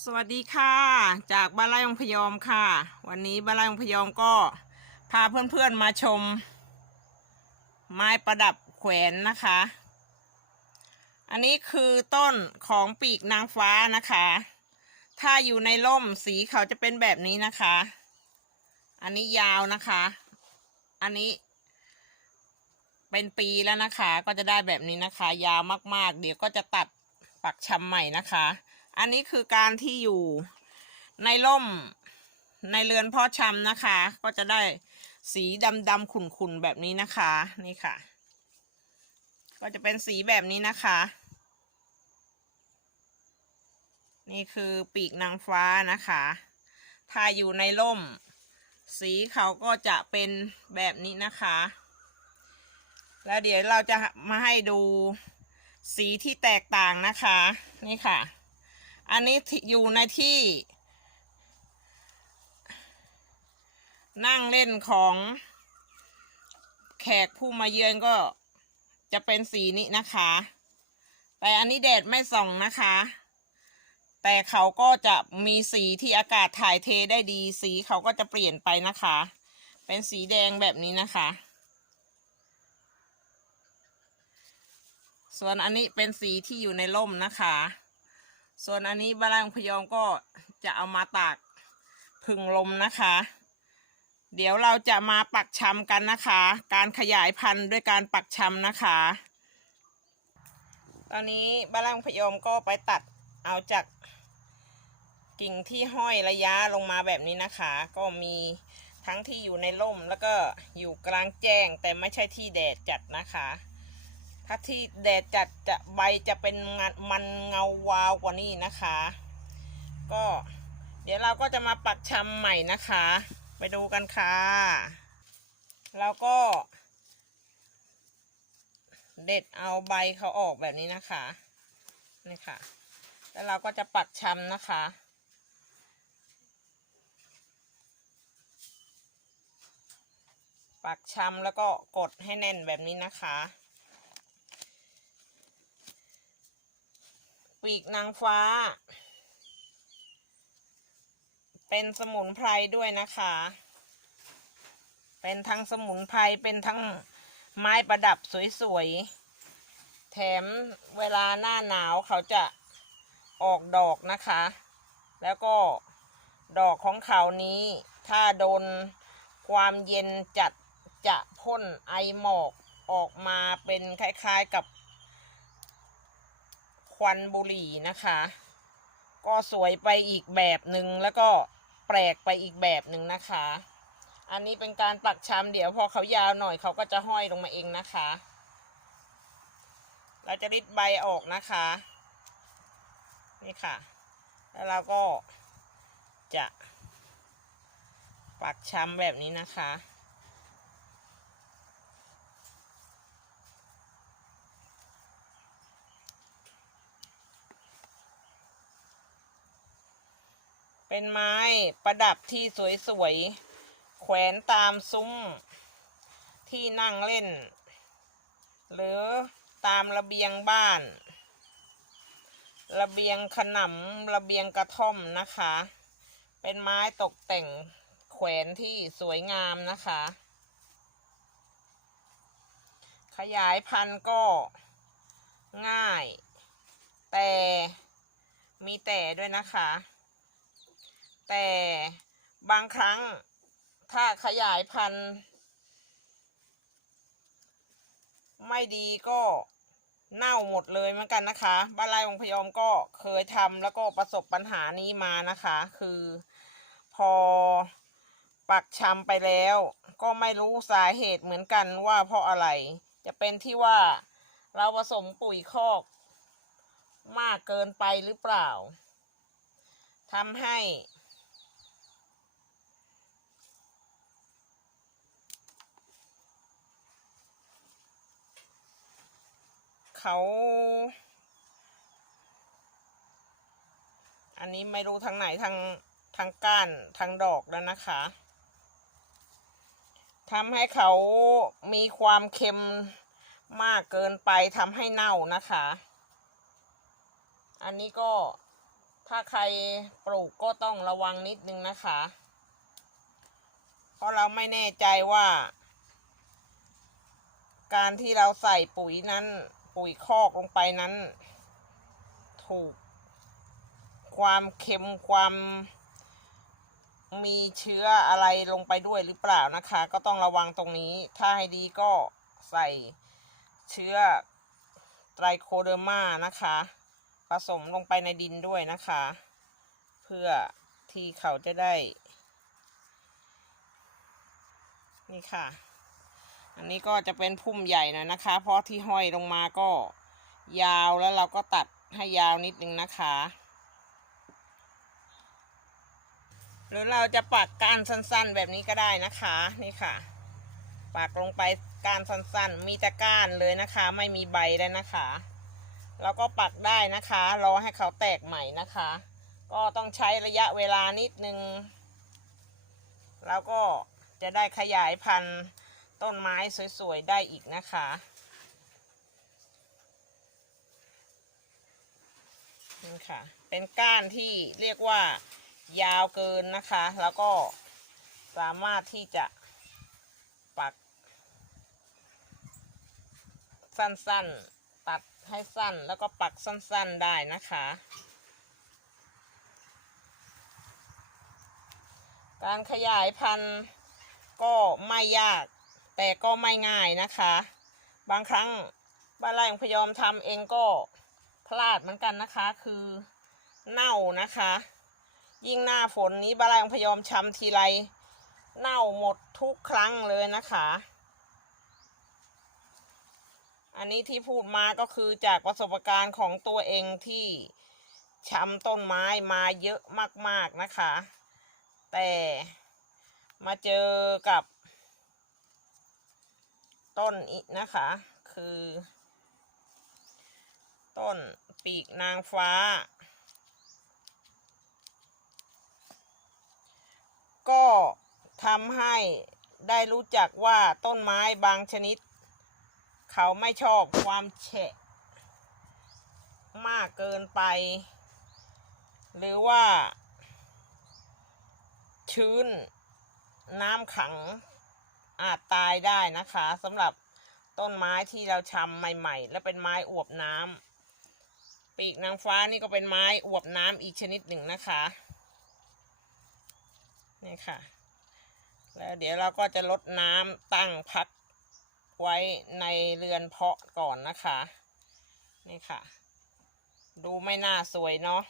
สวัสดีค่ะ จากบ้านไร่องพยอมค่ะ วันนี้บ้านไร่องพยอมก็พาเพื่อนๆมาชม ไม้ประดับแขวนนะคะ อันนี้คือต้นของปีกนางฟ้านะคะ ถ้าอยู่ในร่มสีเขาจะเป็นแบบนี้นะคะ อันนี้ยาวนะคะ อันนี้ เป็นปีแล้วนะคะ ก็จะได้แบบนี้นะคะ ยาวมากๆ เดี๋ยวก็จะตัดปักชำใหม่นะคะ อันนี้คือการที่อยู่ในร่มในเรือนพ่อชำนะคะ ก็จะได้สีดำดำๆขุ่นๆแบบนี้นะคะ นี่ค่ะ ก็จะเป็นสีแบบนี้นะคะ นี่คือปีกนางฟ้านะคะ ถ้าอยู่ในร่ม สีเขาก็จะเป็นแบบนี้นะคะ แล้วเดี๋ยวเราจะมาให้ดูสีที่แตกต่างนะคะ นี่ค่ะ อันนี้อยู่ในที่ นั่งเล่นของแขกผู้มาเยือนก็จะเป็นสีนี้นะคะ แต่อันนี้แดดไม่ส่องนะคะ แต่เขาก็จะมีสีที่อากาศถ่ายเทได้ดี สีเขาก็จะเปลี่ยนไปนะคะ เป็นสีแดงแบบนี้นะคะ ส่วนอันนี้เป็นสีที่อยู่ในร่มนะคะ ส่วนอันนี้บาลางพยอมก็จะเอามาตากพึ่งลมนะคะ เดี๋ยวเราจะมาปักชำกันนะคะ การขยายพันธุ์ด้วยการปักชำนะคะ ตอนนี้บาลางพยอมก็ไปตัดเอาจากกิ่งที่ห้อยระยะลงมาแบบนี้นะคะ ก็มีทั้งที่อยู่ในร่มแล้วก็อยู่กลางแจ้งแต่ไม่ใช่ที่แดดจัดนะคะ ถ้าที่แดดจัดจะใบจะเป็นมันเงาวาวกว่านี้นะคะ ก็เดี๋ยวเราก็จะมาปักชำใหม่นะคะ ไปดูกันค่ะ แล้วก็ เด็ดเอาใบเขาออกแบบนี้นะคะนี่ค่ะ แล้วเราก็จะปักชำนะคะปักชำแล้วก็กดให้แน่นแบบนี้นะคะ ปีกนางฟ้า เป็นสมุนไพรด้วยนะคะ เป็นทั้งสมุนไพรเป็นทั้งไม้ประดับสวยๆ แถมเวลาหน้าหนาวเขาจะออกดอกนะคะ แล้วก็ดอกของเขานี้ ถ้าโดนความเย็นจัดจะพ่นไอหมอกออกมาเป็นคล้ายๆกับ ควันบุหรี่นะคะ ก็สวยไปอีกแบบหนึ่งแล้วก็แปลกไปอีกแบบหนึ่งนะคะ อันนี้เป็นการปักชำเดี๋ยวพอเขายาวหน่อยเขาก็จะห้อยลงมาเองนะคะ เราจะริดใบออกนะคะ นี่ค่ะ แล้วเราก็จะปักชำแบบนี้นะคะ เป็นไม้ประดับที่สวยๆ แขวนตามซุ้ม ที่นั่งเล่น หรือตามระเบียงบ้าน ระเบียงขนำระเบียงกระท่อมนะคะ เป็นไม้ตกแต่งแขวนที่สวยงามนะคะ ขยายพันธุ์ก็ง่าย แต่มีแต่ด้วยนะคะ แต่บางครั้งถ้าขยายพันธุ์ ไม่ดีก็เน่าหมดเลยเหมือนกันนะคะบ้านไร่องพยอมก็เคยทำแล้วก็ประสบปัญหานี้มานะคะ คือพอปักชำไปแล้ว ก็ไม่รู้สาเหตุเหมือนกันว่าเพราะอะไร จะเป็นที่ว่าเราผสมปุ๋ยคอก มากเกินไปหรือเปล่าทำให้ เขา อันนี้ไม่รู้ทางไหนทางทางก้านทางดอกแล้วนะคะทำให้เขามีความเค็มมากเกินไปทำให้เน่านะคะ อันนี้ก็ถ้าใครปลูกก็ต้องระวังนิดนึงนะคะ เพราะเราไม่แน่ใจว่า การที่เราใส่ปุ๋ยนั้น ปุ๋ยคอกลงไปนั้น ถูกความเค็มความมีเชื้ออะไรลงไปด้วยหรือเปล่านะคะ ก็ต้องระวังตรงนี้ ถ้าให้ดีก็ใส่เชื้อไตรโคเดอร์มานะคะ ผสมลงไปในดินด้วยนะคะ เพื่อที่เขาจะได้ นี่ค่ะ อันนี้ก็จะเป็นพุ่มใหญ่หน่อยนะคะ เพราะที่ห้อยลงมาก็ยาวแล้วเราก็ตัดให้ยาวนิดนึงนะคะ หรือเราจะปักก้านสั้นๆ แบบนี้ก็ได้นะคะ นี่ค่ะ ปักลงไปก้านสั้นๆ มีแต่ก้านเลยนะคะ ไม่มีใบแล้วนะคะแล้วก็ปักได้นะคะ รอให้เขาแตกใหม่นะคะ ก็ต้องใช้ระยะเวลานิดนึง แล้วก็จะได้ขยายพันธุ์ ต้นไม้สวยๆ ได้อีกนะคะ นี่ค่ะ เป็นก้านที่เรียกว่ายาวเกินนะคะ แล้วก็สามารถที่จะปัก สั้นๆ ตัดให้สั้นแล้วก็ปักสั้นๆได้นะคะการขยายพันธุ์ก็ไม่ยาก แต่ก็ไม่ง่ายนะคะ บางครั้งบ้านไร่ของพยอมทำเองก็พลาดเหมือนกันนะคะ คือเน่านะคะ ยิ่งหน้าฝนนี้บ้านไร่ของพยอมชำทีไรเน่าหมดทุกครั้งเลยนะคะ อันนี้ที่พูดมาก็คือจากประสบการณ์ของตัวเองที่ช้ำต้นไม้มาเยอะมาก ๆ นะคะ แต่มาเจอกับ ต้นอีกนะคะ คือ ต้นปีกนางฟ้า ก็ทำให้ได้รู้จักว่าต้นไม้บางชนิด เขาไม่ชอบความแฉะ มากเกินไป หรือว่า ชื้นน้ำขัง อาจตายได้นะคะสำหรับต้นไม้ที่เราชำใหม่ ๆ และเป็นไม้อวบน้ำปีกนางฟ้านี่ก็เป็นไม้อวบน้ำอีกชนิดหนึ่งนะคะนี่ค่ะ แล้วเดี๋ยวเราก็จะลดน้ำตั้งพักไว้ในเรือนเพาะก่อนนะคะนี่ค่ะ ดูไม่น่าสวยเนาะ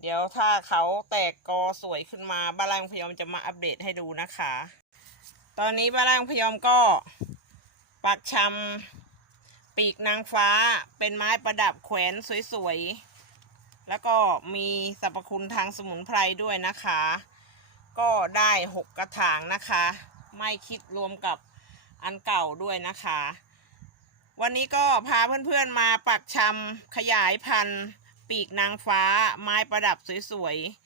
เดี๋ยวถ้าเขาแตกกอสวยขึ้นมาบ้านไร่ของพยอมจะมาอัปเดตให้ดูนะคะ ตอนนี้บ้านไร่ของพยอมก็ปักชำปีกนางฟ้าเป็นไม้ประดับแขวนสวยๆ แล้วก็มีสรรพคุณทางสมุนไพรด้วยนะคะ ก็ได้หกกระถางนะคะ ไม่คิดรวมกับอันเก่าด้วยนะคะ วันนี้ก็พาเพื่อนๆมาปักชำขยายพันธุ์ ปีกนางฟ้าไม้ประดับสวยๆ